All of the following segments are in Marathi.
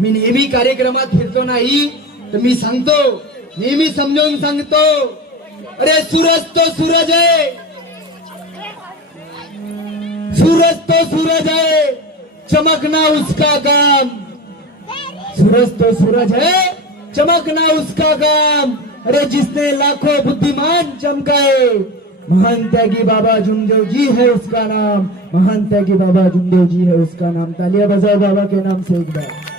मी नेहमी कार्यक्रमात फिरतो नाही तर मी सांगतो नेहमी समजावून सांगतो. अरे सूरज तो सूरज आहे. सूरज तो सूरज आहे. चमकना उसका काम सूरज तो सूरज है चमकना उसका काम अरे जिसने लाखों बुद्धिमान चमकाए महान त्यागी बाबा जुमदेव जी है उसका नाम. महान त्यागी बाबा जुमदेव जी है उसका नाम. तालिया बजाओ बाबा के नाम से एक बार.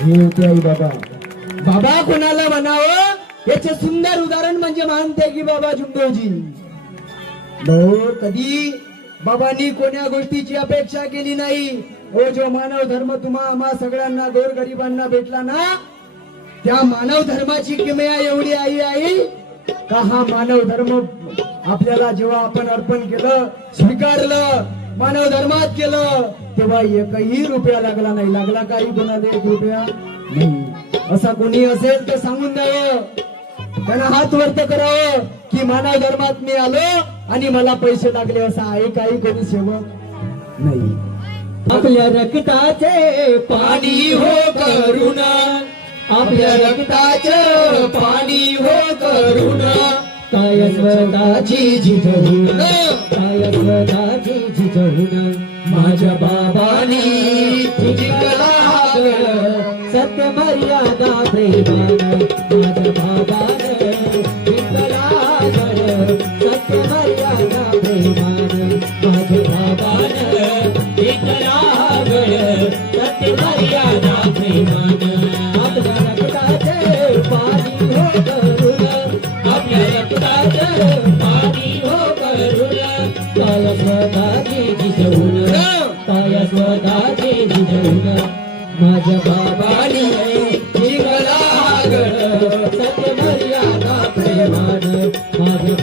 बाबा. बाबा कोणाला म्हणावं? याचे सुंदर उदाहरण म्हणजे महान त्यागी बाबा जुमदेवजी भाऊ कधी बाबांनी कोण्या गोष्टीची अपेक्षा केली नाही? हो जो मानव धर्म तुम्हा आम्हा सगळ्यांना गोरगरिबांना भेटला ना त्या मानव धर्माची किमया एवढी आई आई का हा मानव धर्म आपल्याला जेव्हा आपण अर्पण केलं स्वीकारलं मानव धर्मात केलं तेव्हा एकही रुपया लागला नाही. लागला काही कोणाला एक रुपया नाही. असा कोणी असेल तर सांगून द्यावं. त्यांना हात वर्त करावं की मानव धर्मात मी आलो आणि मला पैसे लागले असा आहे काही कोणी सेवक नाही. आपल्या रक्ताचे पाणी हो करुणा. आपल्या रक्ताचे पाणी हो करुणा. काय स्वतःची झिजवून काय स्वतः झिजवून माझ्या बाबानी तुझी कला सत्य मर्यादा प्रेमान माझ्या बाबान कला सत्य मर्यादा प्रेमान माझ्या बाबान विकरागळ सत्य मर्यादा प्रेमान आपल्या रक्ताचे पाणी हो करुण आपल्या रक्ताचे पाणी काय स्वतःची माझ्या बाबाने जिंकलागळ सत्य मर्यादा प्रेमान माझ्या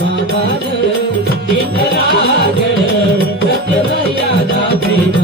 सत्य मर्यादा प्रेमान